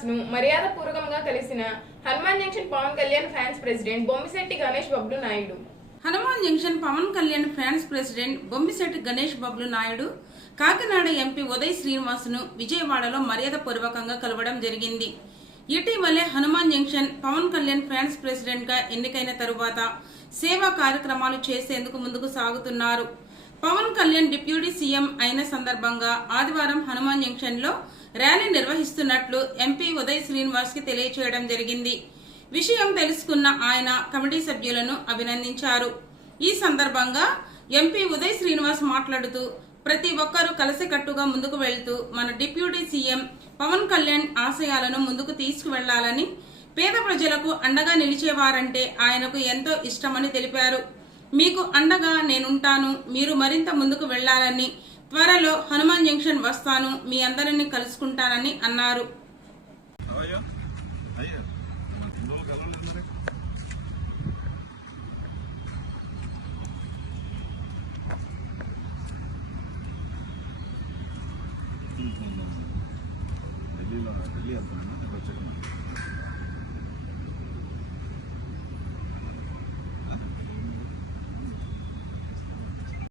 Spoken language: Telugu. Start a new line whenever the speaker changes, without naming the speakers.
శ్రీనివాస్ను మర్యాద పూర్వకంగా కలిసిన Hanuman Junction Pawan Kalyan fans president Bommishetti Ganesh Bablu Naidu.
Hanuman Junction Pawan Kalyan fans president Bommishetti Ganesh Bablu Naidu Kakinada MP Uday శ్రీనివాస్ను విజయవాడలో మర్యాదపూర్వకంగా కలవడం జరిగింది. ఇటీవలే హనుమాన్ జంక్షన్ పవన్ కళ్యాణ్ ఫ్యాన్స్ ప్రెసిడెంట్గా ఎన్నికైన తరువాత సేవా కార్యక్రమాలు చేసేందుకు ముందుకు సాగుతున్నారు. పవన్ కళ్యాణ్ డిప్యూటీ సీఎం అయిన సందర్భంగా ఆదివారం హనుమాన్ జంక్షన్లో ర్యాలీ నిర్వహిస్తున్నట్లు ఎంపీ ఉదయ్ శ్రీనివాస్కి తెలియచేయడం జరిగింది. విషయం తెలుసుకున్న ఆయన కమిటీ సభ్యులను అభినందించారు. ఈ సందర్భంగా ఎంపీ ఉదయ్ శ్రీనివాస్ మాట్లాడుతూ ప్రతి ఒక్కరూ కలిసికట్టుగా ముందుకు వెళ్తూ మన డిప్యూటీ సీఎం పవన్ కళ్యాణ్ ఆశయాలను ముందుకు తీసుకువెళ్ళాలని పేద ప్రజలకు అండగా నిలిచేవారంటే ఆయనకు ఎంతో ఇష్టమని తెలిపారు. మీకు అండగా నేనుంటాను మీరు మరింత ముందుకు వెళ్ళాలని త్వరలో హనుమాన్ జంక్షన్ వస్తాను మీ అందరిని కలుసుకుంటానని అన్నారు